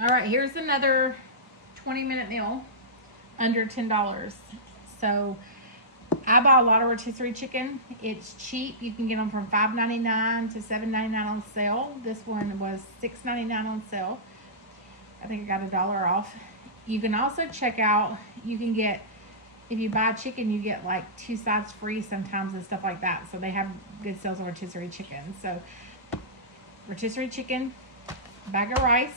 All right, here's another 20-minute meal under $10. So I bought a lot of rotisserie chicken. It's cheap. You can get them from $5.99 to $7.99 on sale. This one was $6.99 on sale. I think I got $1 off. You can also check out, you can get, if you buy chicken, you get like 2 sides free sometimes and stuff like that. So they have good sales of rotisserie chicken. So rotisserie chicken, a bag of rice,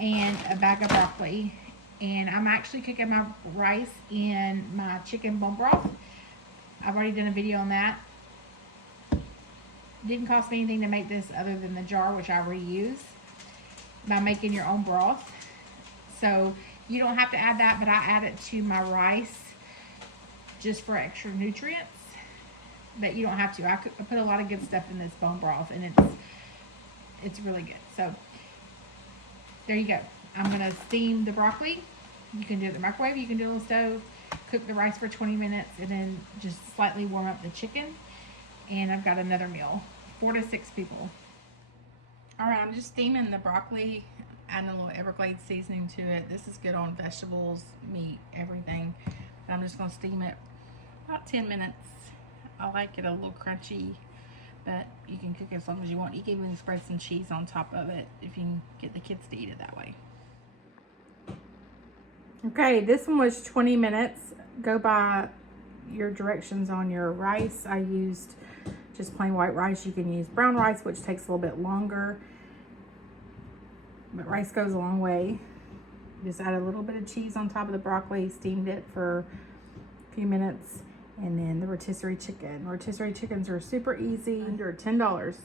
and a bag of broccoli. And I'm actually cooking my rice in my chicken bone broth. I've already done a video on that. Didn't cost me anything to make this other than the jar, which I reuse by making your own broth. So you don't have to add that, but I add it to my rice just for extra nutrients. But you don't have to. I put a lot of good stuff in this bone broth, and it's really good. So there you go. I'm gonna steam the broccoli. You can do it in the microwave, you can do it on the stove, cook the rice for 20 minutes, and then just slightly warm up the chicken. And I've got another meal, 4 to 6 people. All right, I'm just steaming the broccoli, adding a little Everglades seasoning to it. This is good on vegetables, meat, everything. And I'm just gonna steam it about 10 minutes. I like it a little crunchy, but you can cook it as long as you want. You can even spread some cheese on top of it if you can get the kids to eat it that way. Okay, this one was 20 minutes. Go by your directions on your rice. I used just plain white rice. You can use brown rice, which takes a little bit longer, but rice goes a long way. Just add a little bit of cheese on top of the broccoli, steamed it for a few minutes, and then the rotisserie chicken. Rotisserie chickens are super easy, under $10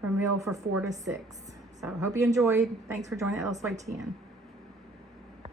for a meal for 4 to 6. So hope you enjoyed. Thanks for joining LSYTN.